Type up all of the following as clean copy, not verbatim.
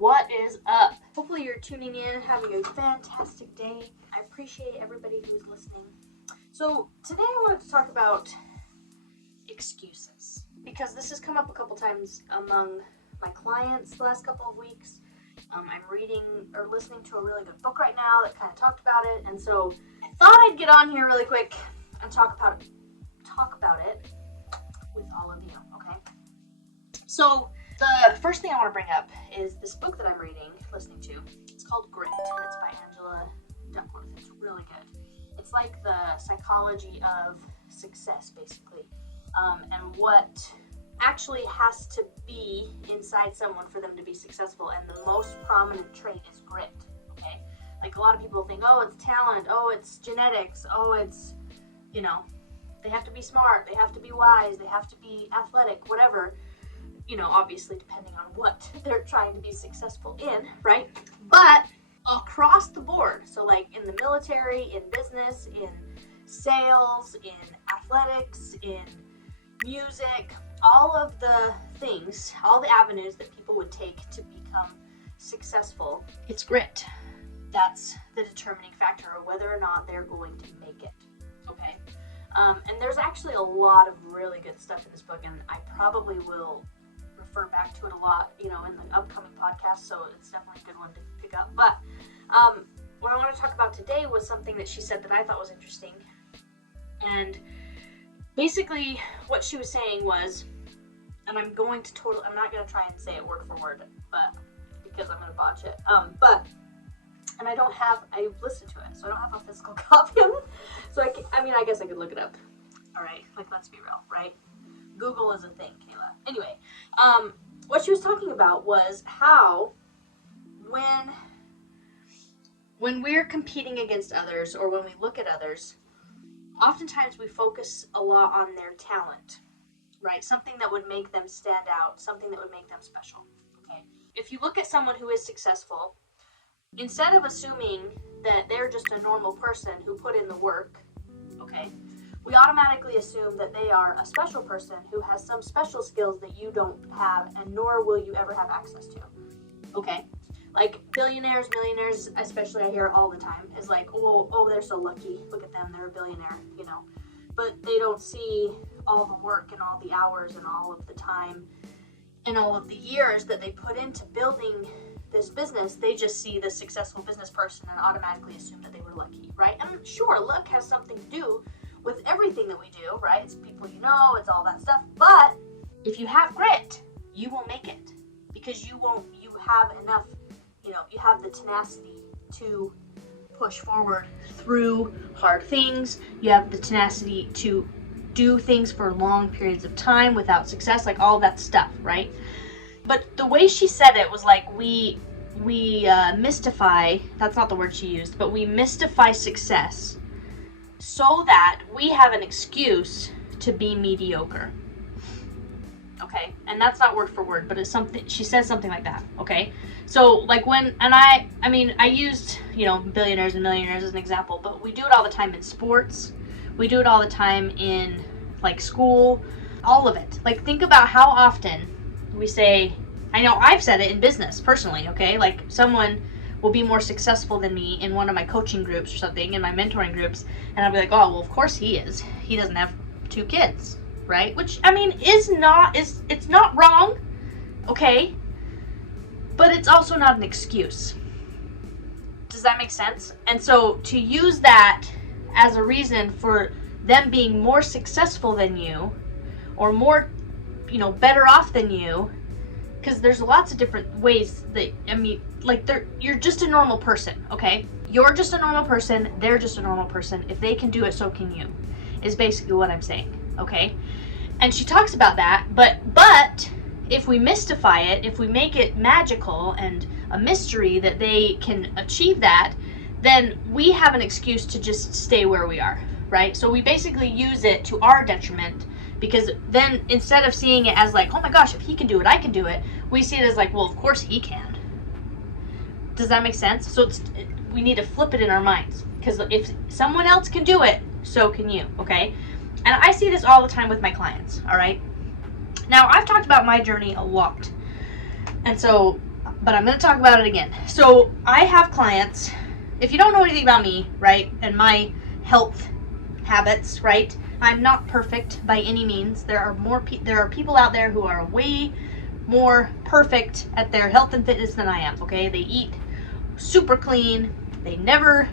What is up? Hopefully you're tuning in, having a fantastic day. I appreciate everybody who's listening. So today I wanted to talk about excuses, because this has come up a couple times among my clients the last couple of weeks. I'm reading or listening to a really good book right now that kind of talked about it, and so I thought I'd get on here really quick and talk about it with all of you, okay? So the first thing I want to bring up is this book that I'm listening to. It's called Grit, and it's by Angela Duckworth. It's really good. It's like the psychology of success, basically, and what actually has to be inside someone for them to be successful. And the most prominent trait is grit, okay? Like, a lot of people think, oh, it's talent, oh, it's genetics, oh, it's, they have to be smart, they have to be wise, they have to be athletic, whatever. Obviously depending on what they're trying to be successful in, right? But across the board, so like in the military, in business, in sales, in athletics, in music, all of the things, all the avenues that people would take to become successful, it's grit. That's the determining factor of whether or not they're going to make it, okay? And there's actually a lot of really good stuff in this book, and I probably will refer back to it a lot, in the upcoming podcast, so it's definitely a good one to pick up. But what I want to talk about today was something that she said that I thought was interesting. And basically what she was saying was, and I'm not going to try and say it word for word, but because I'm going to botch it. And I listened to it, so I don't have a physical copy of it. So I guess I could look it up. All right, let's be real, right? Google is a thing, Kayla. Anyway, what she was talking about was how when we're competing against others, or when we look at others, oftentimes we focus a lot on their talent, right? Something that would make them stand out, something that would make them special, okay? If you look at someone who is successful, instead of assuming that they're just a normal person who put in the work, okay, we automatically assume that they are a special person who has some special skills that you don't have, and nor will you ever have access to, okay? Like billionaires, millionaires, especially, I hear it all the time, is like, oh, they're so lucky, look at them, they're a billionaire, but they don't see all the work and all the hours and all of the time and all of the years that they put into building this business. They just see the successful business person and automatically assume that they were lucky, right? And sure, luck has something to do with everything that we do, right? It's people it's all that stuff. But if you have grit, you will make it, because you have enough, you have the tenacity to push forward through hard things. You have the tenacity to do things for long periods of time without success, like all that stuff, right? But the way she said it was like we mystify, that's not the word she used, but we mystify success so that we have an excuse to be mediocre. Okay? And that's not word for word, but it's something, she says something like that, okay? So like I used, billionaires and millionaires as an example, but we do it all the time in sports. We do it all the time in like school, all of it. Like, think about how often we say, I know I've said it in business personally, okay? Like, someone will be more successful than me in one of my coaching groups or something, in my mentoring groups, and I'll be like, oh, well, of course he is. He doesn't have 2 kids, right? Which, it's not wrong, okay? But it's also not an excuse. Does that make sense? And so to use that as a reason for them being more successful than you, or more, better off than you, because there's lots of different ways that, you're just a normal person, okay? You're just a normal person, they're just a normal person. If they can do it, so can you, is basically what I'm saying, okay? And she talks about that, but if we mystify it, if we make it magical and a mystery that they can achieve that, then we have an excuse to just stay where we are, right? So we basically use it to our detriment, because then instead of seeing it as like, oh my gosh, if he can do it, I can do it, we see it as like, well, of course he can. Does that make sense? So we need to flip it in our minds, because if someone else can do it, so can you, okay? And I see this all the time with my clients, all right? Now, I've talked about my journey a lot. And so but I'm going to talk about it again. So I have clients, if you don't know anything about me, right, and my health habits, right, I'm not perfect by any means. There are people out there who are way more perfect at their health and fitness than I am, okay? They eat super clean, they never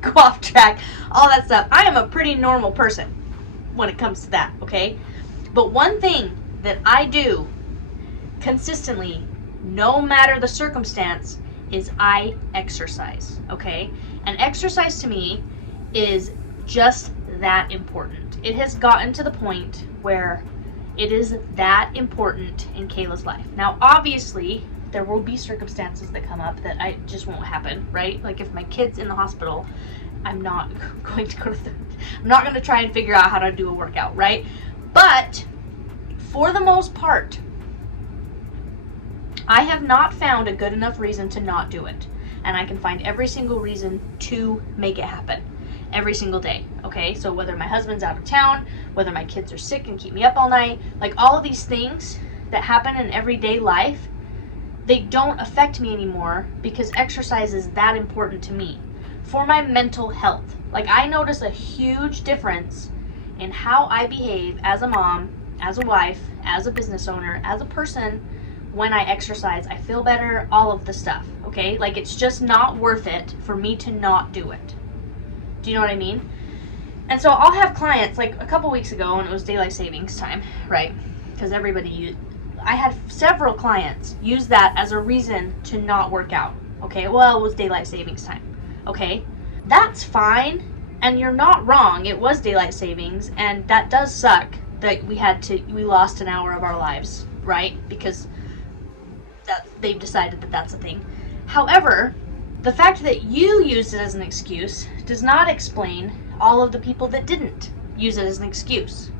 go off track, all that stuff. I am a pretty normal person when it comes to that, okay? But one thing that I do consistently, no matter the circumstance, is I exercise, okay? And exercise to me is just that important. It has gotten to the point where it is that important in Kayla's life. Now, obviously, there will be circumstances that come up that I just won't happen, right? Like if my kid's in the hospital, I'm not going to I'm not going to try and figure out how to do a workout, right? But for the most part, I have not found a good enough reason to not do it. And I can find every single reason to make it happen. Every single day, okay? So whether my husband's out of town, whether my kids are sick and keep me up all night, like all of these things that happen in everyday life, they don't affect me anymore because exercise is that important to me for my mental health. Like I notice a huge difference in how I behave as a mom, as a wife, as a business owner, as a person when I exercise. I feel better, all of the stuff, okay? Like it's just not worth it for me to not do it. Do you know what I mean? And so I'll have clients, like a couple weeks ago when it was daylight savings time, right? Because I had several clients use that as a reason to not work out. Okay, well, it was daylight savings time. Okay, that's fine. And you're not wrong. It was daylight savings. And that does suck that we lost an hour of our lives, right? Because they've decided that that's a thing. However, the fact that you used it as an excuse does not explain all of the people that didn't use it as an excuse.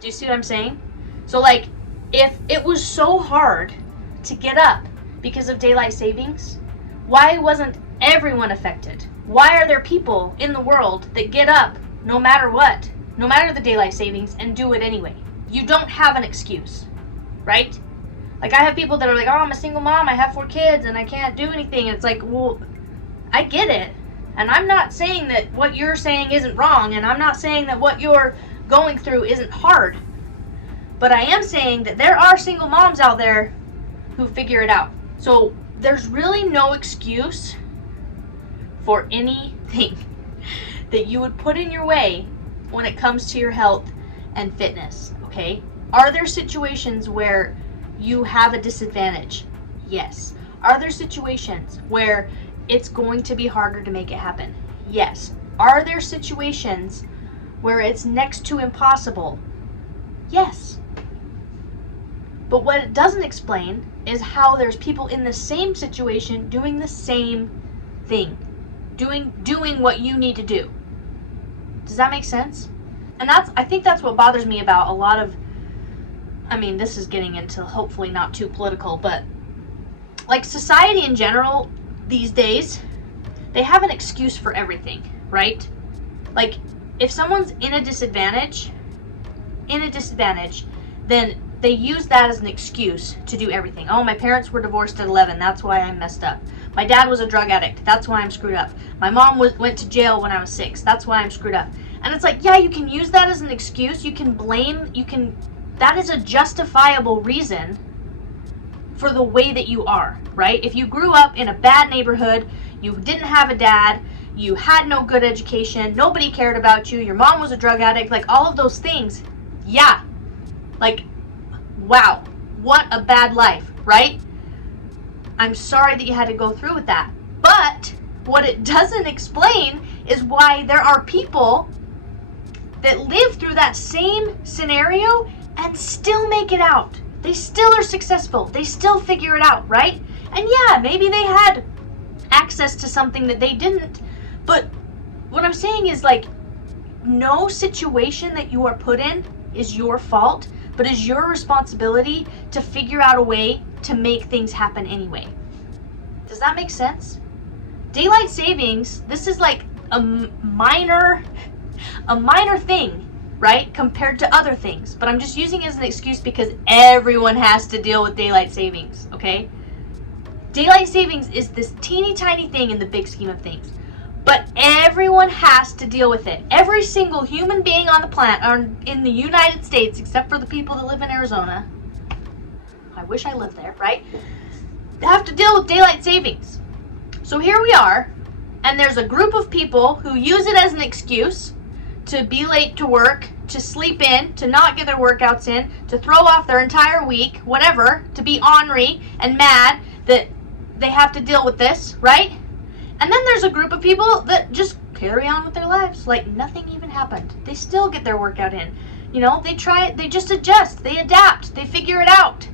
Do you see what I'm saying? So like, if it was so hard to get up because of daylight savings, why wasn't everyone affected? Why are there people in the world that get up no matter what, no matter the daylight savings, and do it anyway? You don't have an excuse, right? Like I have people that are like, oh, I'm a single mom, I have 4 kids, and I can't do anything. And it's like, well, I get it. And I'm not saying that what you're saying isn't wrong, and I'm not saying that what you're going through isn't hard. But I am saying that there are single moms out there who figure it out. So there's really no excuse for anything that you would put in your way when it comes to your health and fitness, okay? Are there situations where you have a disadvantage? Yes. Are there situations where it's going to be harder to make it happen? Yes. Are there situations where it's next to impossible? Yes. But what it doesn't explain is how there's people in the same situation doing the same thing. Doing what you need to do. Does that make sense? And I think that's what bothers me about a lot of, this is getting into hopefully not too political, but like society in general these days, they have an excuse for everything, right? Like if someone's in a disadvantage, then they use that as an excuse to do everything. Oh, my parents were divorced at 11. That's why I'm messed up. My dad was a drug addict. That's why I'm screwed up. My mom went to jail when I was 6. That's why I'm screwed up. And it's like, yeah, you can use that as an excuse. That is a justifiable reason for the way that you are, right? If you grew up in a bad neighborhood, you didn't have a dad, you had no good education, nobody cared about you, your mom was a drug addict, like all of those things, yeah. Like, wow, what a bad life, right? I'm sorry that you had to go through with that. But what it doesn't explain is why there are people that live through that same scenario and still make it out. They still are successful. They still figure it out, right? And yeah, maybe they had access to something that they didn't. But what I'm saying is like, no situation that you are put in is your fault, but is your responsibility to figure out a way to make things happen anyway. Does that make sense? Daylight savings, this is like a minor thing, right? Compared to other things. But I'm just using it as an excuse because everyone has to deal with daylight savings, okay? Daylight savings is this teeny tiny thing in the big scheme of things. But everyone has to deal with it. Every single human being on the planet, or in the United States, except for the people that live in Arizona. I wish I lived there, right? They have to deal with daylight savings. So here we are, and there's a group of people who use it as an excuse to be late to work, to sleep in, to not get their workouts in, to throw off their entire week, whatever, to be ornery and mad that they have to deal with this, right? And then there's a group of people that just carry on with their lives like nothing even happened. They still get their workout in. You know, they try it, they just adjust, they adapt, they figure it out.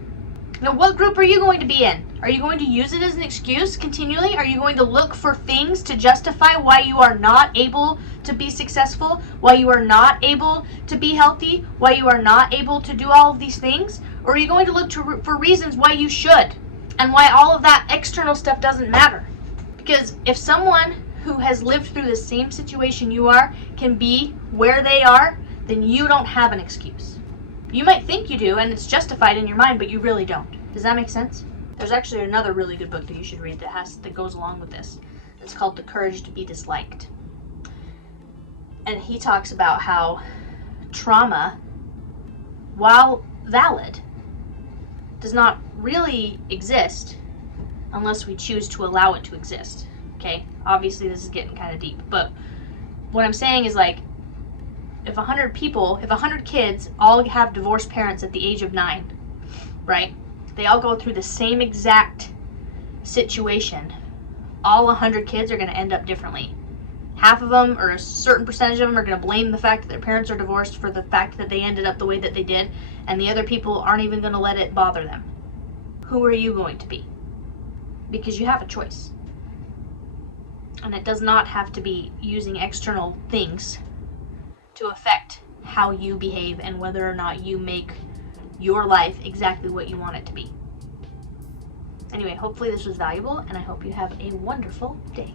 Now, what group are you going to be in? Are you going to use it as an excuse continually? Are you going to look for things to justify why you are not able to be successful, why you are not able to be healthy, why you are not able to do all of these things? Or are you going to look for reasons why you should and why all of that external stuff doesn't matter? Because if someone who has lived through the same situation you are can be where they are, then you don't have an excuse. You might think you do, and it's justified in your mind, but you really don't. Does that make sense? There's actually another really good book that you should read that goes along with this. It's called The Courage to be Disliked. And he talks about how trauma, while valid, does not really exist unless we choose to allow it to exist. Okay? Obviously this is getting kind of deep, but what I'm saying is, like, if 100 kids all have divorced parents at the age of 9, right? They all go through the same exact situation. All 100 kids are going to end up differently. Half of them, or a certain percentage of them, are going to blame the fact that their parents are divorced for the fact that they ended up the way that they did, and the other people aren't even going to let it bother them. Who are you going to be? Because you have a choice. And it does not have to be using external things to affect how you behave and whether or not you make your life exactly what you want it to be. Anyway, hopefully this was valuable, and I hope you have a wonderful day.